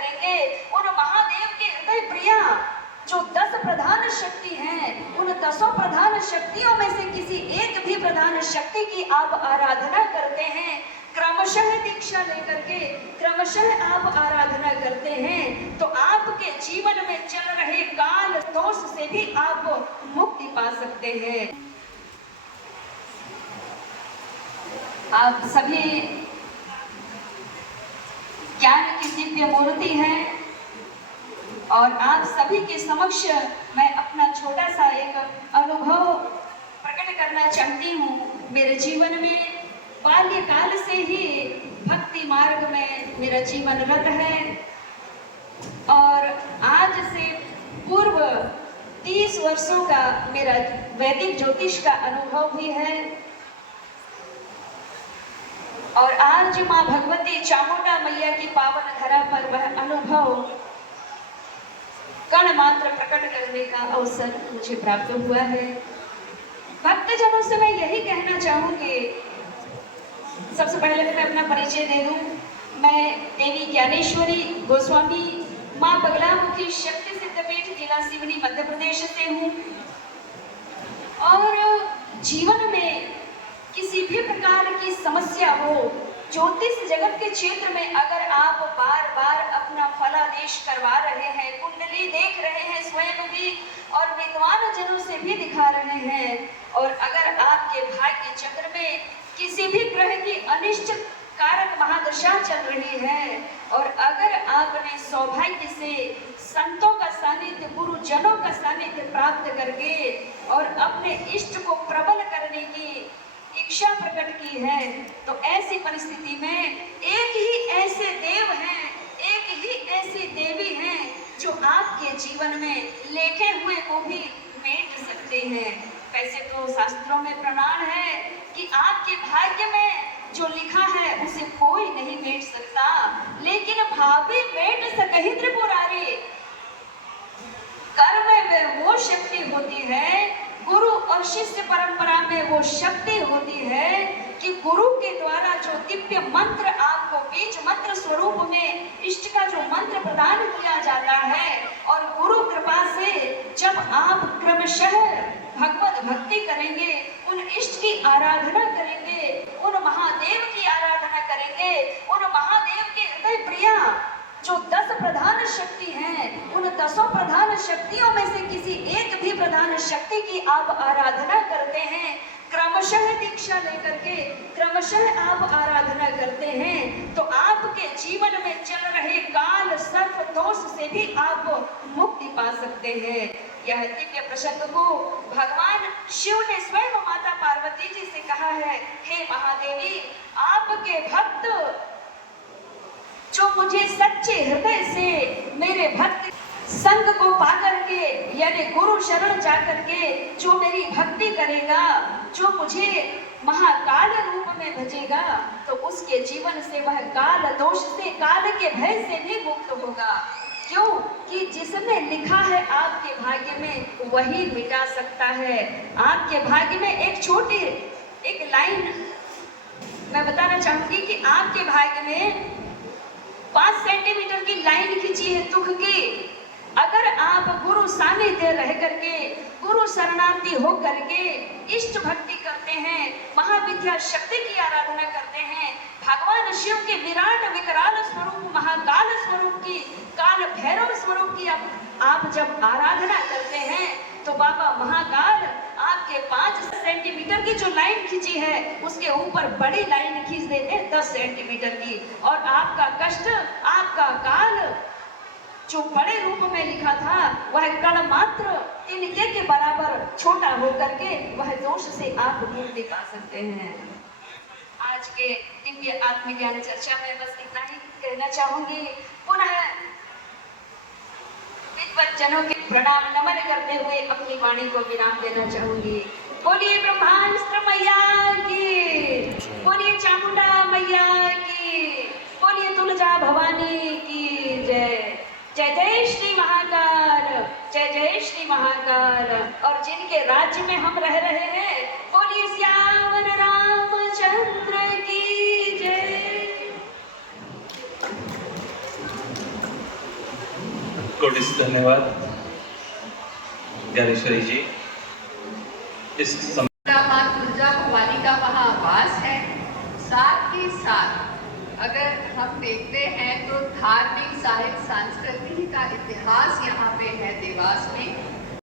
करेंगे उन महादेव के हृदय प्रिया जो 10 प्रधान शक्ति हैं, उन 10 प्रधान शक्तियों में से किसी एक भी प्रधान शक्ति की आप आराधना करते हैं, क्रमशः दीक्षा लेकर के क्रमशः आप आराधना करते हैं, तो आपके जीवन में चल रहे काल दोष से भी आप मुक्ति पा सकते हैं। आप सभी ज्ञान की दिव्य मूर्ति हैं और आप सभी के समक्ष मैं अपना छोटा सा एक अनुभव प्रकट करना चाहती हूँ। मेरे जीवन में बाल्यकाल से ही भक्ति मार्ग में मेरा जीवन रत है और आज से पूर्व 30 वर्षों का मेरा वैदिक ज्योतिष का अनुभव भी है और आज माँ भगवती चामुंडा मैया की पावन धरा पर वह अनुभव कण मात्र प्रकट करने का अवसर मुझे प्राप्त हुआ है। भक्तजनों से मैं यही कहना चाहूंगी, सबसे पहले मैं अपना परिचय दे दूं। मैं देवी ज्ञानेश्वरी गोस्वामी माँ बगलामुखी शक्ति सिद्धपीठ जिला सिवनी मध्य प्रदेश से हूँ और जीवन में किसी भी प्रकार की समस्या हो, ज्योतिष जगत के क्षेत्र में अगर आप बार बार अपना फलादेश करवा रहे हैं, कुंडली देख रहे हैं स्वयं भी और विद्वान जनों से भी दिखा रहे हैं और अगर आपके भाग्य चक्र में किसी भी ग्रह की अनिष्ट कारक महादशा चल रही है और अगर आपने सौभाग्य से संतों का सानिध्य, गुरुजनों का सानिध्य प्राप्त करके और अपने इष्ट को प्रबल करने की इच्छा प्रकट की है, तो ऐसी परिस्थिति में एक ही ऐसे देव हैं, एक ही ऐसी देवी हैं जो आपके जीवन में लिखे हुए को भी मेट सकते हैं। वैसे तो शास्त्रों में प्रमाण है कि आपके भाग्य में जो लिखा है उसे कोई नहीं मेट सकता, लेकिन भावी मेट सकहि त्रिपुरारी। कर्म में वो शक्ति होती है, गुरु और शिष्य परंपरा में वो शक्ति होती है कि गुरु के द्वारा जो दिव्य मंत्र आपको बीज मंत्र स्वरूप में इष्ट का जो मंत्र प्रदान किया जाता है और गुरु कृपा से जब आप क्रमशः भगवत भक्ति करेंगे, उन इष्ट की आराधना करेंगे, उन महादेव की आराधना करेंगे, उन महादेव के हृदय प्रिया जो 10 प्रधान शक्ति हैं, उन 10 प्रधान शक्तियों में से किसी एक भी प्रधान शक्ति की आप आराधना करते हैं, क्रमशः दीक्षा लेकर के क्रमशः आप आराधना करते हैं, तो आपके जीवन में चल रहे काल सर्प दोष से भी आप मुक्ति पा सकते हैं। यह दिव्य प्रसंग को भगवान शिव ने स्वयं माता पार्वती जी से कहा है, हे महादेवी, आपके भक्त जो मुझे सच्चे हृदय से मेरे भक्त संग को पा करके यानी गुरु शरण जा करके जो मेरी भक्ति करेगा, जो मुझे महाकाल रूप में भजेगा, तो उसके जीवन से वह काल दोष से, काल के भय से भी मुक्त होगा। क्यों कि जिसने लिखा है आपके भाग्य में वही मिटा सकता है। आपके भाग्य में एक छोटी एक लाइन मैं बताना चाहूंगी कि आपके भाग्य में 5 सेंटीमीटर की लाइन खींची है दुख की। अगर आप गुरु सानिध्य रह करके, गुरु शरणार्थी हो करके इष्ट भक्ति करते हैं, महाविद्या शक्ति की आराधना करते हैं, भगवान शिव के विराट विकराल स्वरूप महाकाल स्वरूप की, काल भैरव स्वरूप की आप जब आराधना करते हैं, तो बाबा महाकाल आपके 5 सेंटीमीटर की जो लाइन खींची है उसके ऊपर बड़ी लाइन खींच देते हैं 10 सेंटीमीटर की, और आपका कष्ट, आपका काल जो बड़े रूप में लिखा था वह कण मात्र इनके के बराबर छोटा होकर के वह दोष से आप मुक्ति पा सकते हैं। आज के दिव्य आत्मज्ञान चर्चा में बस इतना ही कहना चाहूंगी। पुनः विद्वज्जनों के प्रणाम नमन करते हुए अपनी वाणी को विराम देना चाहूंगी। बोलिए ब्रह्मास्त्र मैया की, बोलिए चामुंडा मैया की, बोलिए तुलजा भवानी की जय। जय जय श्री महाकाल, जय जय श्री महाकाल। और जिनके राज्य में हम रह रहे हैं, बोलिए श्यावर रामचंद्र की जय। कोटि धन्यवाद ज्ञानेश्वरी जी। इस माँ तुलजा भवानी का वहाँ वास है। साथ ही साथ अगर हम देखते हैं तो धार्मिक, साहित्य, सांस्कृतिक का इतिहास यहाँ पे है देवास में।